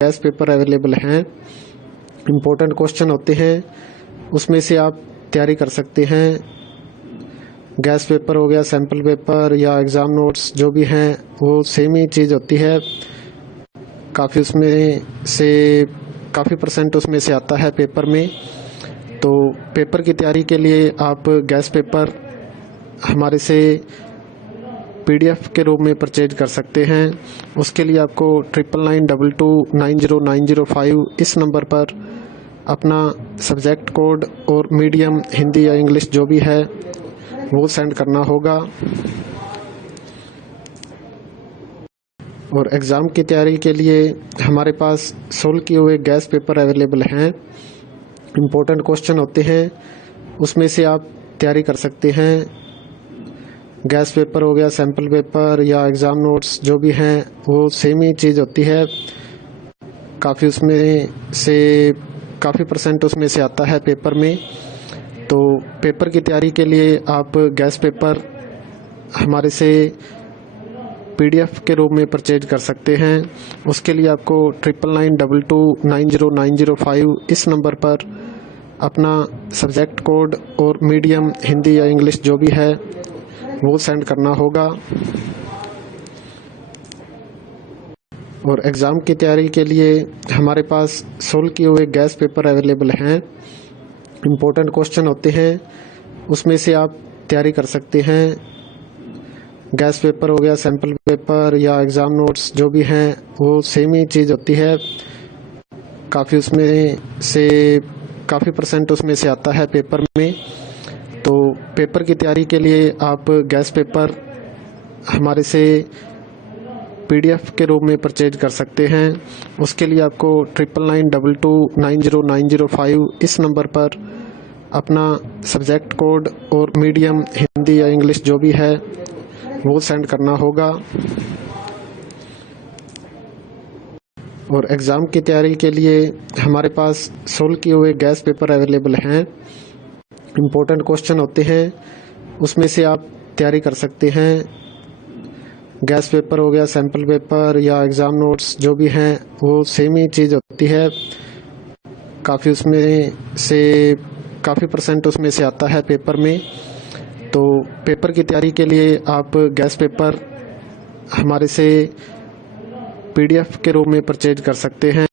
Gas paper available हैं, important question होते हैं, उसमें से आप तैयारी कर सकते हैं। गैस पेपर हो गया, सैम्पल पेपर या एग्ज़ाम नोट्स जो भी हैं वो सेम ही चीज़ होती है। काफ़ी उसमें से काफ़ी परसेंट उसमें से आता है पेपर में। तो पेपर की तैयारी के लिए आप गैस पेपर हमारे से PDF के रूप में परचेज कर सकते हैं। उसके लिए आपको 9992290905 इस नंबर पर अपना सब्जेक्ट कोड और मीडियम हिंदी या इंग्लिश जो भी है वो सेंड करना होगा। और एग्ज़ाम की तैयारी के लिए हमारे पास सोल्व किए हुए गैस पेपर अवेलेबल हैं, इम्पोर्टेंट क्वेश्चन होते हैं, उसमें से आप तैयारी कर सकते हैं। गैस पेपर हो गया, सैम्पल पेपर या एग्ज़ाम नोट्स जो भी हैं वो सेम ही चीज़ होती है। काफ़ी उसमें से काफ़ी परसेंट उसमें से आता है पेपर में। तो पेपर की तैयारी के लिए आप गैस पेपर हमारे से PDF के रूप में परचेज कर सकते हैं। उसके लिए आपको 9992290905 इस नंबर पर अपना सब्जेक्ट कोड और मीडियम हिंदी या इंग्लिश जो भी है वो सेंड करना होगा। और एग्ज़ाम की तैयारी के लिए हमारे पास सोल्व किए हुए गैस पेपर अवेलेबल हैं, इम्पोर्टेंट क्वेश्चन होते हैं, उसमें से आप तैयारी कर सकते हैं। गैस पेपर हो गया, सैम्पल पेपर या एग्ज़ाम नोट्स जो भी हैं वो सेम ही चीज़ होती है। काफ़ी उसमें से काफ़ी परसेंट उसमें से आता है पेपर में। तो पेपर की तैयारी के लिए आप गैस पेपर हमारे से PDF के रूप में परचेज कर सकते हैं। उसके लिए आपको 9992290905 इस नंबर पर अपना सब्जेक्ट कोड और मीडियम हिंदी या इंग्लिश जो भी है वो सेंड करना होगा। और एग्ज़ाम की तैयारी के लिए हमारे पास सोल्व किए हुए गैस पेपर अवेलेबल हैं, इम्पोर्टेंट क्वेश्चन होते हैं, उसमें से आप तैयारी कर सकते हैं। गैस पेपर हो गया, सैम्पल पेपर या एग्ज़ाम नोट्स जो भी हैं वो सेम ही चीज़ होती है। काफ़ी उसमें से काफ़ी परसेंट उसमें से आता है पेपर में। तो पेपर की तैयारी के लिए आप गैस पेपर हमारे से PDF के रूप में परचेज कर सकते हैं।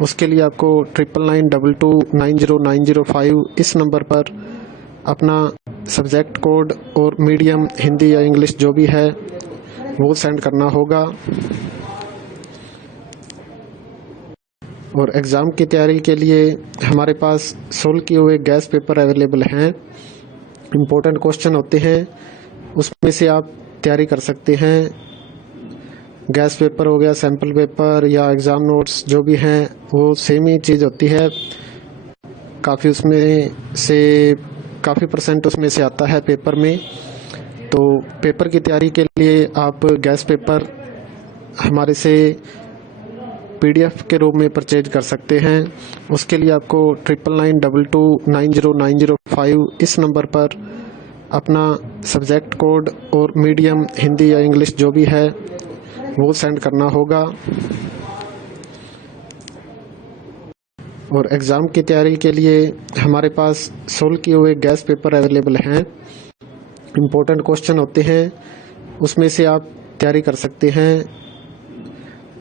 उसके लिए आपको 9992290905 इस नंबर पर अपना सब्जेक्ट कोड और मीडियम हिंदी या इंग्लिश जो भी है वो सेंड करना होगा। और एग्ज़ाम की तैयारी के लिए हमारे पास सोल्व किए हुए गैस पेपर अवेलेबल हैं, इम्पोर्टेंट क्वेश्चन होते हैं, उसमें से आप तैयारी कर सकते हैं। गैस पेपर हो गया, सैम्पल पेपर या एग्ज़ाम नोट्स जो भी हैं वो सेम ही चीज़ होती है। काफ़ी उसमें से काफ़ी परसेंट उसमें से आता है पेपर में। तो पेपर की तैयारी के लिए आप गैस पेपर हमारे से PDF के रूप में परचेज कर सकते हैं। उसके लिए आपको 9992290905 इस नंबर पर अपना सब्जेक्ट कोड और मीडियम हिंदी या इंग्लिश जो भी है वो सेंड करना होगा। और एग्ज़ाम की तैयारी के लिए हमारे पास सोल्व किए हुए गैस पेपर अवेलेबल हैं, इम्पोर्टेंट क्वेश्चन होते हैं, उसमें से आप तैयारी कर सकते हैं।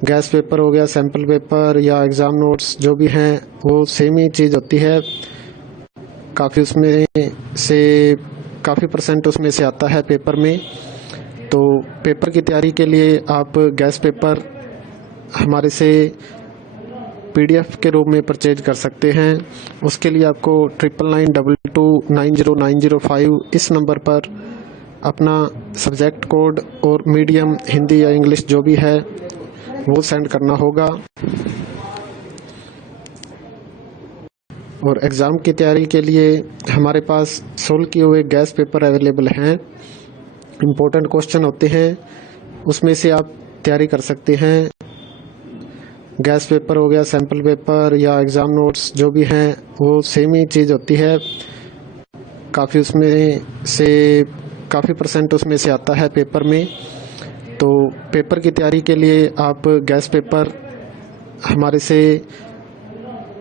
गैस पेपर हो गया, सैम्पल पेपर या एग्ज़ाम नोट्स जो भी हैं वो सेम ही चीज़ होती है। काफ़ी उसमें से काफ़ी परसेंट उसमें से आता है पेपर में। तो पेपर की तैयारी के लिए आप गैस पेपर हमारे से PDF के रूप में परचेज कर सकते हैं। उसके लिए आपको 9992290905 इस नंबर पर अपना सब्जेक्ट कोड और मीडियम हिंदी या इंग्लिश जो भी है वो सेंड करना होगा। और एग्ज़ाम की तैयारी के लिए हमारे पास सोल्व किए हुए गैस पेपर अवेलेबल हैं, इम्पोर्टेंट क्वेश्चन होते हैं, उसमें से आप तैयारी कर सकते हैं। गैस पेपर हो गया, सैम्पल पेपर या एग्ज़ाम नोट्स जो भी हैं वो सेम ही चीज़ होती है। काफ़ी उसमें से काफ़ी परसेंट उसमें से आता है पेपर में। तो पेपर की तैयारी के लिए आप गैस पेपर हमारे से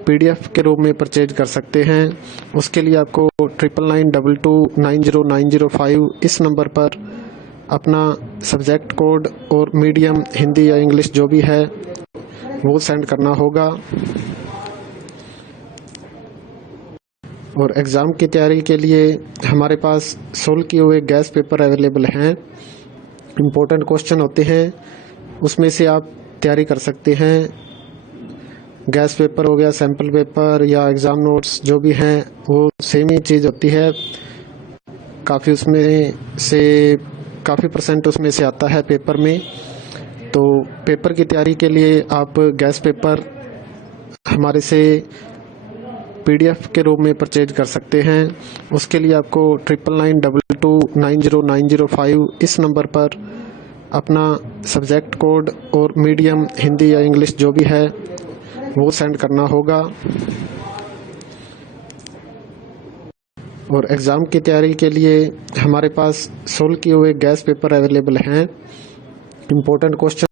PDF के रूप में परचेज कर सकते हैं। उसके लिए आपको 9992290905 इस नंबर पर अपना सब्जेक्ट कोड और मीडियम हिंदी या इंग्लिश जो भी है वो सेंड करना होगा। और एग्ज़ाम की तैयारी के लिए हमारे पास सोल्व किए हुए गैस पेपर अवेलेबल हैं। इम्पोर्टेंट क्वेश्चन होते हैं, उसमें से आप तैयारी कर सकते हैं। गैस पेपर हो गया, सैम्पल पेपर या एग्ज़ाम नोट्स जो भी हैं वो सेम ही चीज़ होती है। काफ़ी परसेंट उसमें से आता है पेपर में। तो पेपर की तैयारी के लिए आप गैस पेपर हमारे से PDF के रूप में परचेज कर सकते हैं। उसके लिए आपको 9992290905 इस नंबर पर अपना सब्जेक्ट कोड और मीडियम हिंदी या इंग्लिश जो भी है वो सेंड करना होगा। और एग्ज़ाम की तैयारी के लिए हमारे पास सोल्व किए हुए गैस पेपर अवेलेबल हैं। Important question